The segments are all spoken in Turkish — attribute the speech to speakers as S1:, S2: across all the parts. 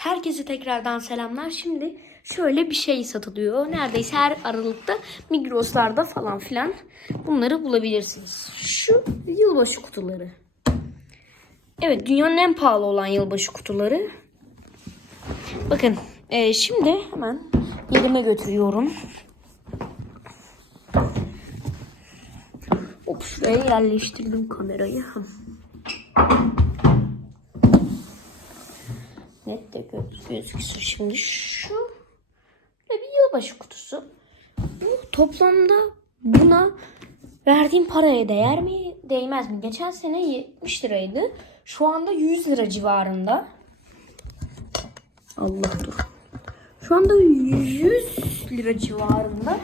S1: Herkese tekrardan selamlar. Şimdi şöyle bir şey satılıyor. Neredeyse her aralıkta Migros'larda falan filan bunları bulabilirsiniz. Şu yılbaşı kutuları. Evet dünyanın en pahalı olan yılbaşı kutuları. Bakın e, şimdi hemen yerime götürüyorum. Hop şuraya yerleştirdim kamerayı. Net de göz, gözüksün şimdi. Şu böyle bir yılbaşı kutusu. Bu toplamda buna verdiğim paraya değer mi değmez mi? Geçen sene 70 liraydı. Şu anda 100 lira civarında. Allah dur. Şu anda 100 lira civarında.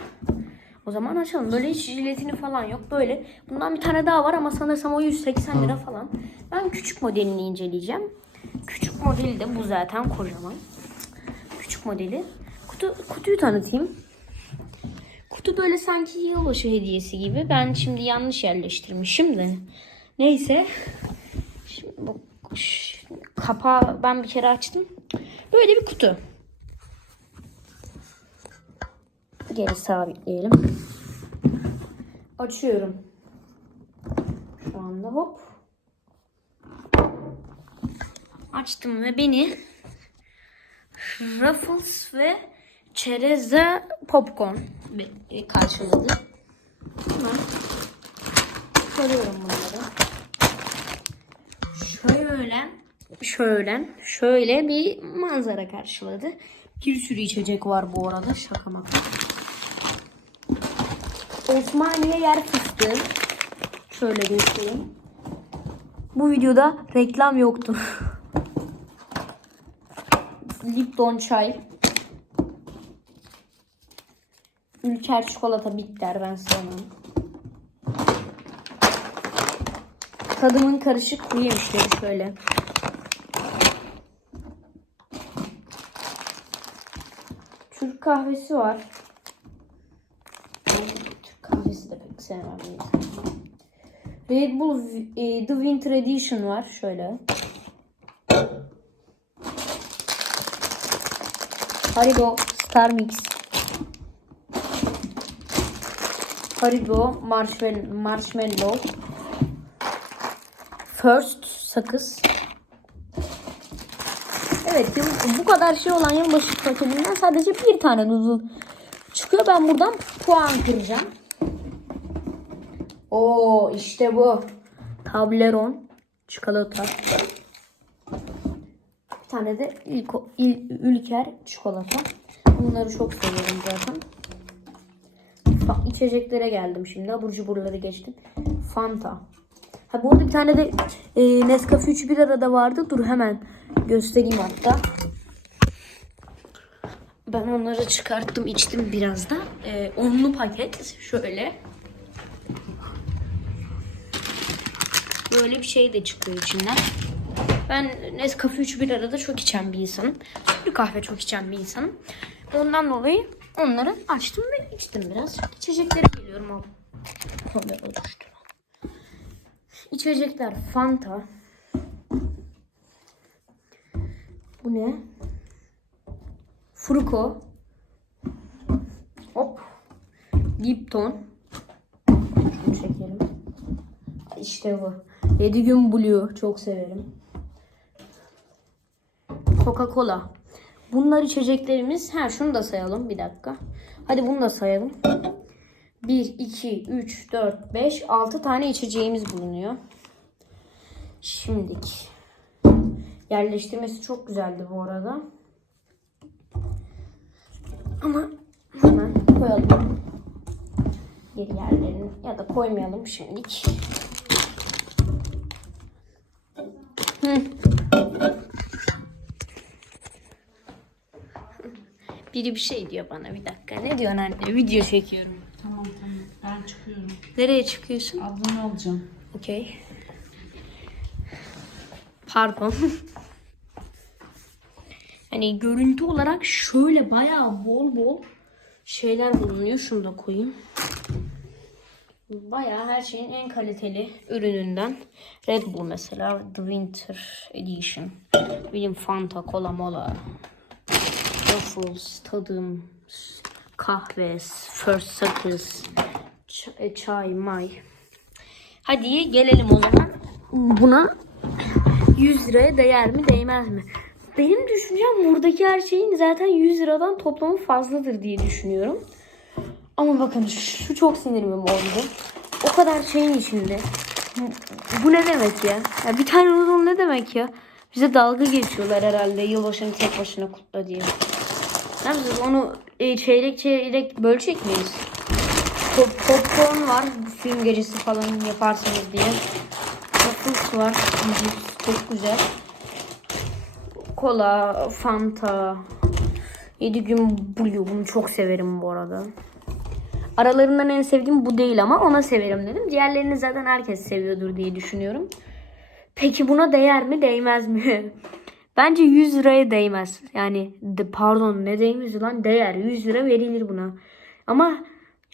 S1: O zaman açalım. Böyle hiç jiletini falan yok. Böyle. Bundan bir tane daha var ama sanırsam o 180 lira falan. Ben küçük modelini inceleyeceğim. Küçük modeli de bu zaten kocaman. Küçük modeli. Kutu, kutuyu tanıtayım. Kutu böyle sanki yılbaşı hediyesi gibi. Ben şimdi yanlış yerleştirmişim de. Neyse. Şimdi bu ş- kapağı ben bir kere açtım. Böyle bir kutu. Geri sabitleyelim. Açıyorum. Şu anda hop. Açtım ve beni Ruffles ve çereze popcorn karşıladı. Hemen çıkarıyorum bunları. Şöyle, şöyle, şöyle bir manzara karşıladı. Bir sürü içecek var bu arada. Şaka maka. Osmaniye yer fıstığı. Şöyle göstereyim. Bu videoda reklam yoktu. Lipton çay. Ülker çikolata bitter ben sevmem. Tadımın karışık kuru yemişleri şöyle. Türk kahvesi var. Türk kahvesi de pek sevmem. Red Bull e, The Winter Edition var şöyle. Haribo Star Mix. Haribo Marshmallow, Marshmallow. First sakız. Evet bu kadar şey olan yılbaşı paketinden sadece bir tane noodle çıkıyor. Ben buradan puan kıracağım. Oo işte bu. Tableron çikolata. Tane de ilk, il, ülker çikolata. Bunları çok seviyorum zaten. Bak içeceklere geldim şimdi. Abur cuburları geçtim. Fanta. Ha bu arada bir tane de e, Nescafe 3 bir arada vardı. Dur hemen göstereyim hatta. Ben onları çıkarttım içtim biraz da. E, onlu paket şöyle. Böyle bir şey de çıkıyor içinden. Ben Nescafe 3 bir arada çok içen bir insanım. Bir kahve çok içen bir insanım. Ondan dolayı onları açtım ve içtim biraz. İçeceklere geliyorum o. Kamera düştü. İçecekler Fanta. Bu ne? Fruko. Hop. Lipton. Şunu çekelim. İşte bu. 7 gün Blue. Çok severim. Coca-Cola. Bunlar içeceklerimiz. Ha şunu da sayalım bir dakika. Hadi bunu da sayalım. 1, 2, 3, 4, 5, 6 tane içeceğimiz bulunuyor. Şimdik. Yerleştirmesi çok güzeldi bu arada. Ama hemen koyalım. Geri yerlerini ya da koymayalım şimdilik. Hı. Biri bir şey diyor bana bir dakika. Ne diyorsun anne? Video çekiyorum.
S2: Tamam tamam ben çıkıyorum.
S1: Nereye çıkıyorsun?
S2: Abone olacağım.
S1: Okey. Pardon. hani görüntü olarak şöyle bayağı bol bol şeyler bulunuyor. Şunu da koyayım. Bayağı her şeyin en kaliteli ürününden. Red Bull mesela The Winter Edition. Benim Fanta, Cola Mola. Ruffles, tadım, kahve, first sakız, ç- e, çay, may. Hadi gelelim o zaman. Buna 100 liraya değer mi değmez mi? Benim düşüncem buradaki her şeyin zaten 100 liradan toplamı fazladır diye düşünüyorum. Ama bakın şu çok sinirimi bozdu. O kadar şeyin içinde. Bu- ne demek ya? ya bir tane noodle ne demek ya? Bize dalga geçiyorlar herhalde yılbaşını tek başına kutla diye. Ne yapacağız? Onu e, çeyrek çeyrek bölecek miyiz? Pop, popcorn var. Film gecesi falan yaparsınız diye. Waffles var. Çok güzel. Kola, Fanta. 7 gün Blue. Bunu çok severim bu arada. Aralarından en sevdiğim bu değil ama ona severim dedim. Diğerlerini zaten herkes seviyordur diye düşünüyorum. Peki buna değer mi değmez mi? Bence 100 liraya değmez. Yani de, pardon ne değmez lan değer. 100 lira verilir buna. Ama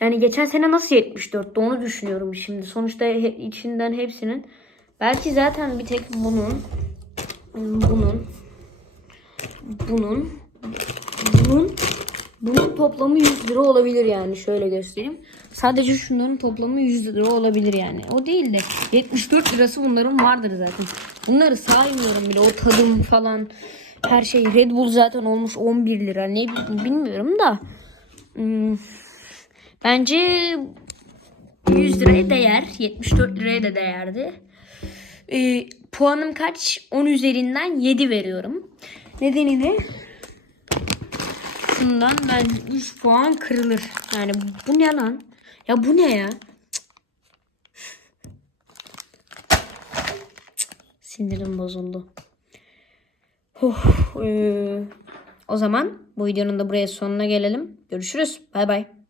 S1: yani geçen sene nasıl 74'tü onu düşünüyorum şimdi. Sonuçta he- içinden hepsinin belki zaten bir tek bunun bunun bunun bunun bunun toplamı 100 lira olabilir yani şöyle göstereyim. Sadece şunların toplamı 100 lira olabilir yani. O değil de 74 lirası bunların vardır zaten. Bunları saymıyorum bile o tadım falan her şey. Red Bull zaten olmuş 11 lira ne bi- bilmiyorum da. Hmm, Bence 100 liraya değer. 74 liraya da değerdi. Ee, puanım kaç? 10 üzerinden 7 veriyorum. Nedeni ne? Şundan ben 3 puan kırılır. Yani bu ne lan? Ya bu ne ya? Sinirim bozuldu. Oh, ee, o zaman bu videonun da buraya sonuna gelelim. Görüşürüz. Bay bay.